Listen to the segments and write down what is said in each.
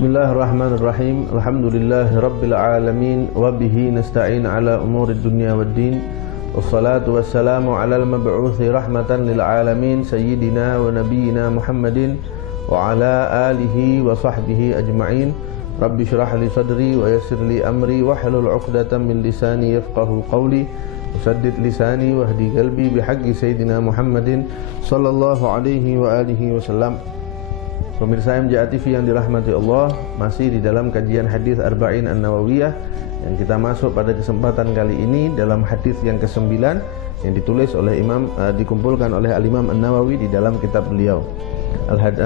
Bismillahirrahmanirrahim. Alhamdulillahirabbil alamin wa bihi nasta'in ala umurid dunya waddin. Wassalatu wassalamu ala al-mab'uthi rahmatan lil alamin sayyidina wa nabiyyina Muhammadin wa ala alihi wa sahbihi ajma'in. Rabbi shrah li sadri wa yassir li amri wahlul 'uqdatam min lisani yafqahu qawli. Usaddid lisani wahdi qalbi bihaqqi sayyidina Muhammadin sallallahu alaihi wa alihi wasallam. Pemirsa MJA TV yang dirahmati Allah, masih di dalam kajian hadis Arba'in An-Nawawiyah yang kita masuk pada kesempatan kali ini dalam hadis yang ke-9 yang ditulis oleh dikumpulkan oleh Al-Imam An-Nawawi di dalam kitab beliau.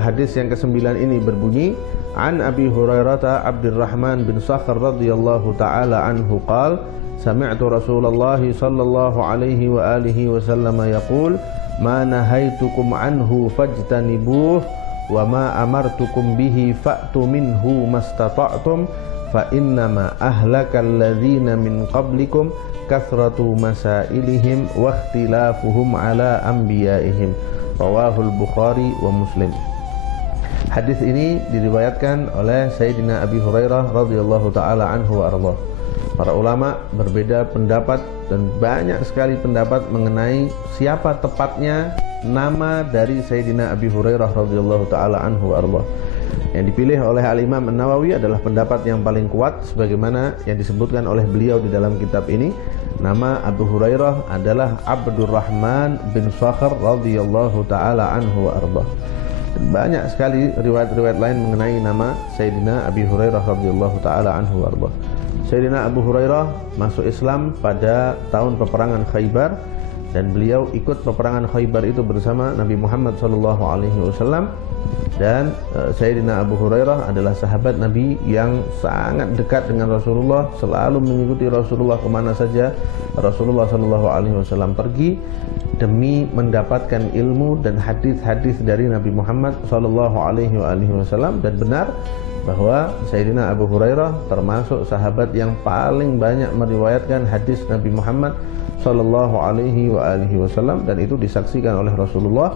Hadis yang ke-9 ini berbunyi, An Abi Hurairah Abdurrahman bin Sakhr radhiyallahu taala anhu qala, sami'tu Rasulullah sallallahu alaihi wa alihi wasallam yaqul, ma nahaitukum anhu fajtanibuh wa ma amartukum bihi fa'tu minhu mastata'tum fa innama ahlakal ladzina min qablikum kathratu masailihim wa ikhtilafuhum ala anbiya'ihim. Rawahul Bukhari wa Muslim. Hadis ini diriwayatkan oleh Sayyidina Abi Hurairah radhiyallahu taala anhu wa ardhah. Para ulama berbeda pendapat dan banyak sekali pendapat mengenai siapa tepatnya nama dari Sayyidina Abi Hurairah radhiyallahu taala anhu arba. Yang dipilih oleh Al-Imam An-Nawawi adalah pendapat yang paling kuat sebagaimana yang disebutkan oleh beliau di dalam kitab ini. Nama Abu Hurairah adalah Abdurrahman bin Sakhr radhiyallahu taala anhu arba. Dan banyak sekali riwayat-riwayat lain mengenai nama Sayyidina Abi Hurairah radhiyallahu taala anhu arba. Sayyidina Abu Hurairah masuk Islam pada tahun peperangan Khaybar dan beliau ikut peperangan Khaybar itu bersama Nabi Muhammad SAW. Dan Sayyidina Abu Hurairah adalah sahabat Nabi yang sangat dekat dengan Rasulullah, selalu mengikuti Rasulullah kemana saja Rasulullah SAW pergi demi mendapatkan ilmu dan hadis-hadis dari Nabi Muhammad SAW. Dan benar bahwa Sayyidina Abu Hurairah termasuk sahabat yang paling banyak meriwayatkan hadis Nabi Muhammad sallallahu alaihi wasallam, dan itu disaksikan oleh Rasulullah,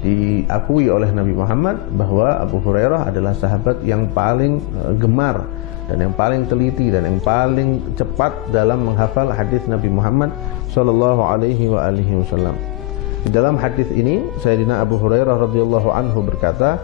diakui oleh Nabi Muhammad bahwa Abu Hurairah adalah sahabat yang paling gemar dan yang paling teliti dan yang paling cepat dalam menghafal hadis Nabi Muhammad sallallahu alaihi wasallam. Di dalam hadis ini Sayyidina Abu Hurairah radhiyallahu anhu berkata,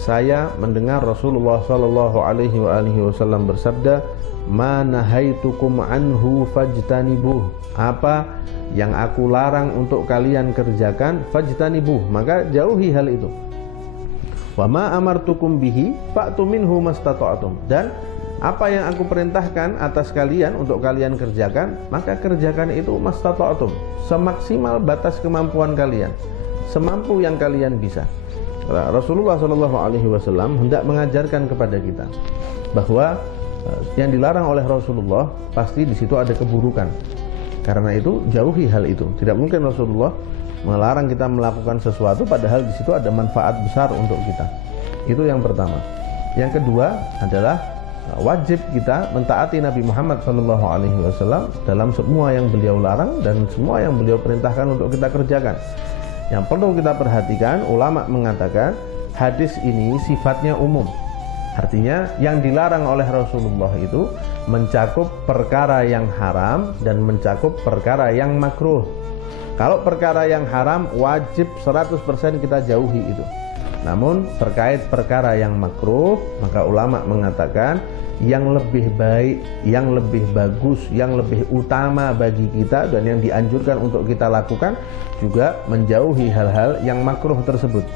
saya mendengar Rasulullah sallallahu alaihi wasallam bersabda, ma nahaitukum anhu fajtanibuh, apa yang aku larang untuk kalian kerjakan, fajtanibuh, maka jauhi hal itu. Wa ma amartukum bihi fa'tu minhu mastata'tum, dan apa yang aku perintahkan atas kalian untuk kalian kerjakan, maka kerjakan itu mastata'tum, semaksimal batas kemampuan kalian, semampu yang kalian bisa. Rasulullah SAW hendak mengajarkan kepada kita bahwa yang dilarang oleh Rasulullah pasti di situ ada keburukan. Karena itu jauhi hal itu. Tidak mungkin Rasulullah melarang kita melakukan sesuatu padahal di situ ada manfaat besar untuk kita. Itu yang pertama. Yang kedua adalah wajib kita mentaati Nabi Muhammad SAW dalam semua yang beliau larang dan semua yang beliau perintahkan untuk kita kerjakan. Yang perlu kita perhatikan, ulama mengatakan hadis ini sifatnya umum. Artinya yang dilarang oleh Rasulullah itu mencakup perkara yang haram dan mencakup perkara yang makruh. Kalau perkara yang haram wajib 100% kita jauhi itu. Namun terkait perkara yang makruh, maka ulama mengatakan yang lebih baik, yang lebih bagus, yang lebih utama bagi kita dan yang dianjurkan untuk kita lakukan juga menjauhi hal-hal yang makruh tersebut.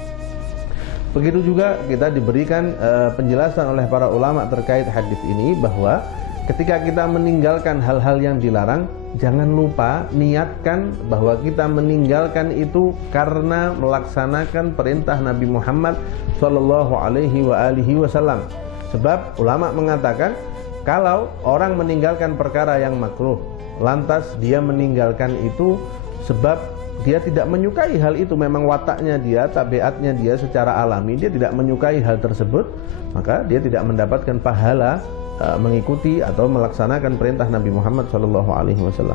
Begitu juga kita diberikan penjelasan oleh para ulama terkait hadis ini bahwa ketika kita meninggalkan hal-hal yang dilarang, jangan lupa niatkan bahwa kita meninggalkan itu karena melaksanakan perintah Nabi Muhammad SAW. Sebab ulama mengatakan kalau orang meninggalkan perkara yang makruh, lantas dia meninggalkan itu sebab dia tidak menyukai hal itu, memang wataknya dia, tabiatnya dia secara alami dia tidak menyukai hal tersebut, maka dia tidak mendapatkan pahala mengikuti atau melaksanakan perintah Nabi Muhammad SAW.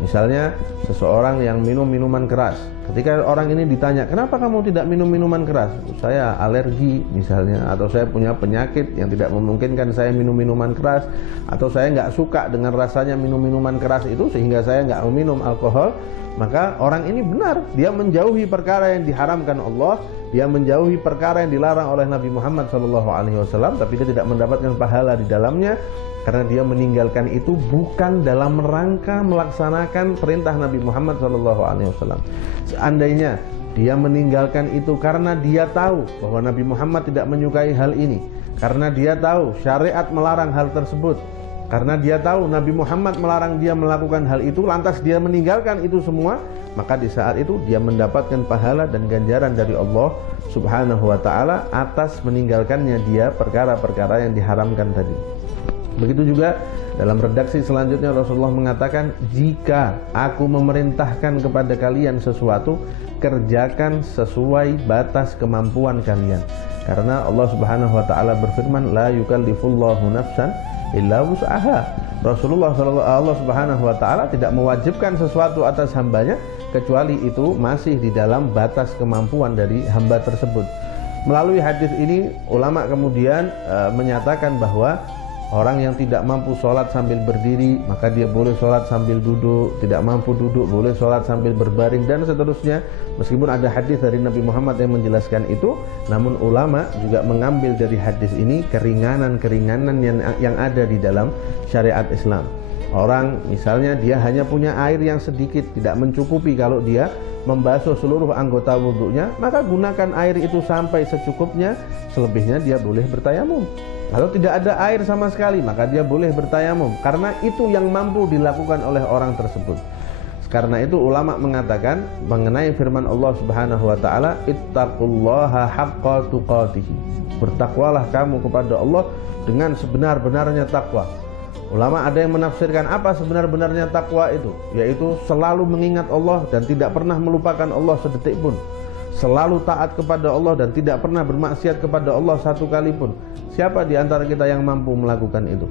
Misalnya seseorang yang minum minuman keras, Ketika orang ini ditanya, kenapa kamu tidak minum minuman keras? Saya alergi misalnya, atau saya punya penyakit yang tidak memungkinkan saya minum minuman keras, atau saya nggak suka dengan rasanya minum minuman keras itu sehingga saya nggak minum alkohol. Maka orang ini benar, dia menjauhi perkara yang diharamkan Allah, dia menjauhi perkara yang dilarang oleh Nabi Muhammad SAW, tapi dia tidak mendapatkan pahala di dalamnya karena dia meninggalkan itu bukan dalam rangka melaksanakan perintah Nabi Muhammad SAW. Seandainya dia meninggalkan itu karena dia tahu bahwa Nabi Muhammad tidak menyukai hal ini, karena dia tahu syariat melarang hal tersebut, karena dia tahu Nabi Muhammad melarang dia melakukan hal itu, lantas dia meninggalkan itu semua, maka di saat itu dia mendapatkan pahala dan ganjaran dari Allah Subhanahu wa ta'ala atas meninggalkannya dia perkara-perkara yang diharamkan tadi. Begitu juga dalam redaksi selanjutnya Rasulullah mengatakan, jika aku memerintahkan kepada kalian sesuatu, kerjakan sesuai batas kemampuan kalian. Karena Allah Subhanahu wa ta'ala berfirman, la yukallifullahu nafsan illa wus'aha. Allah Subhanahu wa ta'ala tidak mewajibkan sesuatu atas hambanya kecuali itu masih di dalam batas kemampuan dari hamba tersebut. Melalui hadis ini ulama kemudian menyatakan bahwa orang yang tidak mampu sholat sambil berdiri, maka dia boleh sholat sambil duduk. Tidak mampu duduk, boleh sholat sambil berbaring, dan seterusnya. Meskipun ada hadis dari Nabi Muhammad yang menjelaskan itu, namun ulama juga mengambil dari hadis ini keringanan-keringanan yang ada di dalam syariat Islam. Orang misalnya dia hanya punya air yang sedikit, tidak mencukupi kalau dia membasuh seluruh anggota wudhunya, maka gunakan air itu sampai secukupnya, selebihnya dia boleh bertayamum. Kalau tidak ada air sama sekali, maka dia boleh bertayamum, karena itu yang mampu dilakukan oleh orang tersebut. Karena itu ulama mengatakan mengenai firman Allah Subhanahu wa ta'ala, ittaqullaha haqqa tuqatih. Bertakwalah kamu kepada Allah dengan sebenar-benarnya takwa. Ulama ada yang menafsirkan apa sebenar-benarnya takwa itu, yaitu selalu mengingat Allah dan tidak pernah melupakan Allah sedetik pun, selalu taat kepada Allah dan tidak pernah bermaksiat kepada Allah satu kali pun. Siapa di antara kita yang mampu melakukan itu?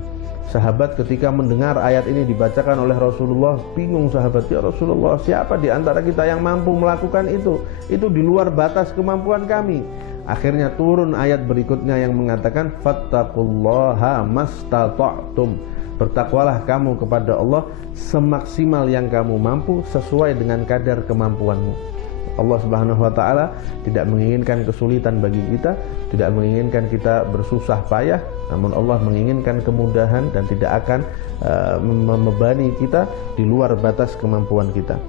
Sahabat ketika mendengar ayat ini dibacakan oleh Rasulullah, bingung sahabat, ya Rasulullah, siapa di antara kita yang mampu melakukan itu? Itu di luar batas kemampuan kami. Akhirnya turun ayat berikutnya yang mengatakan, fattaqullaha mastata'tum. Bertakwalah kamu kepada Allah semaksimal yang kamu mampu sesuai dengan kadar kemampuanmu. Allah Subhanahu wa ta'ala tidak menginginkan kesulitan bagi kita, tidak menginginkan kita bersusah payah, namun Allah menginginkan kemudahan dan tidak akan membebani kita di luar batas kemampuan kita.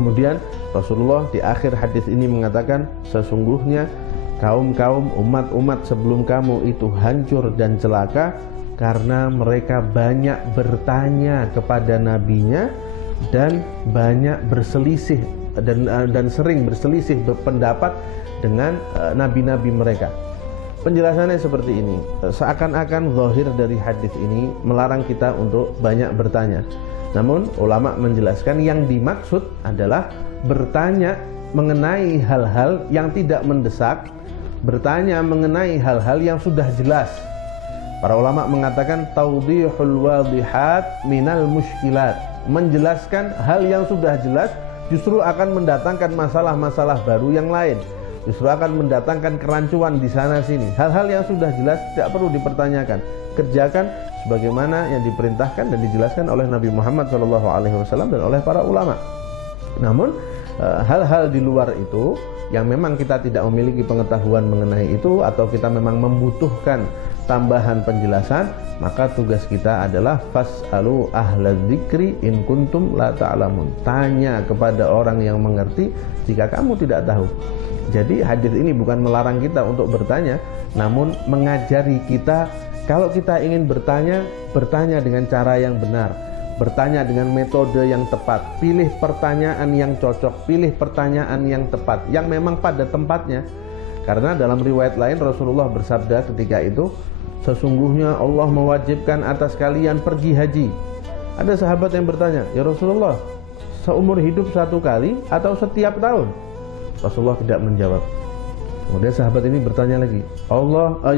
Kemudian Rasulullah di akhir hadis ini mengatakan, sesungguhnya kaum-kaum umat-umat sebelum kamu itu hancur dan celaka karena mereka banyak bertanya kepada nabinya dan banyak berselisih dan sering berselisih berpendapat dengan nabi-nabi mereka. Penjelasannya seperti ini, seakan-akan zahir dari hadis ini melarang kita untuk banyak bertanya. Namun ulama menjelaskan yang dimaksud adalah bertanya mengenai hal-hal yang tidak mendesak, bertanya mengenai hal-hal yang sudah jelas. Para ulama mengatakan tawdihul wadihat minal mushkilat, menjelaskan hal yang sudah jelas justru akan mendatangkan masalah-masalah baru yang lain, justru akan mendatangkan kerancuan di sana sini. Hal-hal yang sudah jelas tidak perlu dipertanyakan, kerjakan sebagaimana yang diperintahkan dan dijelaskan oleh Nabi Muhammad SAW dan oleh para ulama. Namun hal-hal di luar itu yang memang kita tidak memiliki pengetahuan mengenai itu, atau kita memang membutuhkan tambahan penjelasan, maka tugas kita adalah fas'alu ahla dzikri in kuntum la ta'lamun. Tanya kepada orang yang mengerti jika kamu tidak tahu. Jadi hadis ini bukan melarang kita untuk bertanya, namun mengajari kita kalau kita ingin bertanya, bertanya dengan cara yang benar, bertanya dengan metode yang tepat, pilih pertanyaan yang cocok, pilih pertanyaan yang tepat, yang memang pada tempatnya. Karena dalam riwayat lain Rasulullah bersabda ketika itu, sesungguhnya Allah mewajibkan atas kalian pergi haji. Ada sahabat yang bertanya, ya Rasulullah, seumur hidup satu kali atau setiap tahun? Rasulullah tidak menjawab. Kemudian sahabat ini bertanya lagi,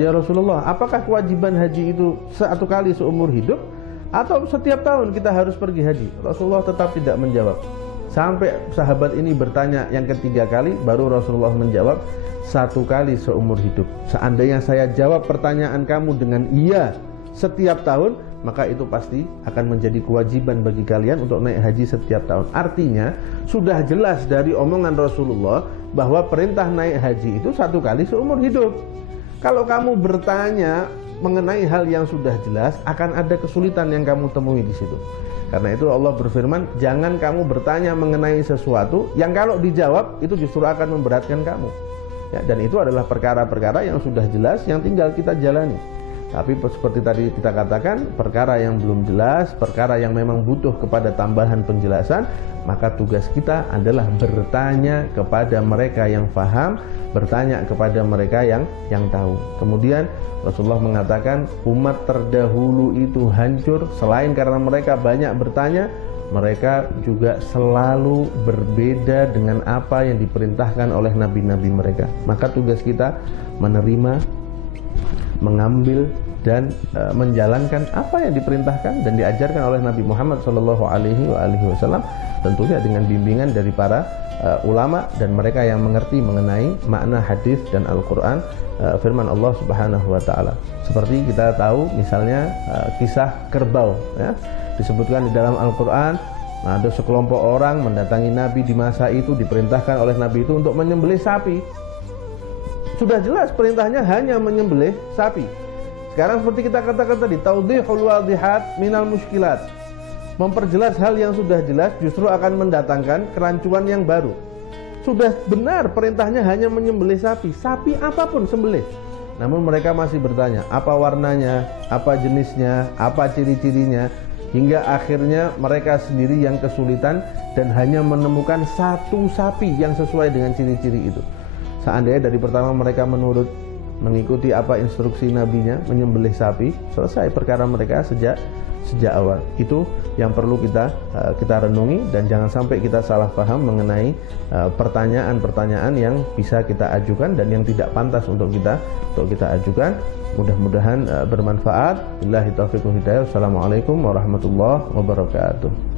ya Rasulullah, apakah kewajiban haji itu satu kali seumur hidup atau setiap tahun kita harus pergi haji? Rasulullah tetap tidak menjawab. Sampai sahabat ini bertanya yang ketiga kali, baru Rasulullah menjawab, 1 kali seumur hidup. Seandainya saya jawab pertanyaan kamu dengan iya setiap tahun, maka itu pasti akan menjadi kewajiban bagi kalian untuk naik haji setiap tahun. Artinya sudah jelas dari omongan Rasulullah bahwa perintah naik haji itu 1 kali seumur hidup. Kalau kamu bertanya mengenai hal yang sudah jelas, akan ada kesulitan yang kamu temui di situ. Karena itu Allah berfirman, jangan kamu bertanya mengenai sesuatu yang kalau dijawab itu justru akan memberatkan kamu. Ya, dan itu adalah perkara-perkara yang sudah jelas, yang tinggal kita jalani. Tapi seperti tadi kita katakan, perkara yang belum jelas, perkara yang memang butuh kepada tambahan penjelasan, maka tugas kita adalah bertanya kepada mereka yang paham, bertanya kepada mereka yang tahu. Kemudian Rasulullah mengatakan, umat terdahulu itu hancur selain karena mereka banyak bertanya, mereka juga selalu berbeda dengan apa yang diperintahkan oleh nabi-nabi mereka. Maka tugas kita menerima, mengambil dan menjalankan apa yang diperintahkan dan diajarkan oleh Nabi Muhammad SAW, tentunya dengan bimbingan dari para ulama dan mereka yang mengerti mengenai makna hadis dan Al-Quran, firman Allah Subhanahu wa Ta'ala. Seperti kita tahu misalnya kisah kerbau, ya, disebutkan di dalam Al-Quran. Ada sekelompok orang mendatangi Nabi di masa itu, diperintahkan oleh Nabi itu untuk menyembelih sapi. Sudah jelas perintahnya hanya menyembelih sapi. Sekarang seperti kita katakan tadi, taudhihul wadihat minal muskilat. Memperjelas hal yang sudah jelas justru akan mendatangkan kerancuan yang baru. Sudah benar perintahnya hanya menyembelih sapi, sapi apapun sembelih. Namun mereka masih bertanya, apa warnanya, apa jenisnya, apa ciri-cirinya, hingga akhirnya mereka sendiri yang kesulitan dan hanya menemukan 1 sapi yang sesuai dengan ciri-ciri itu. Seandainya dari pertama mereka menurut, mengikuti apa instruksi nabinya, menyembelih sapi, selesai perkara mereka sejak awal. Itu yang perlu kita renungi, dan jangan sampai kita salah paham mengenai pertanyaan-pertanyaan yang bisa kita ajukan dan yang tidak pantas untuk kita ajukan. Mudah-mudahan bermanfaat. Billahi taufiq wal hidayah. Wassalamualaikum warahmatullahi wabarakatuh.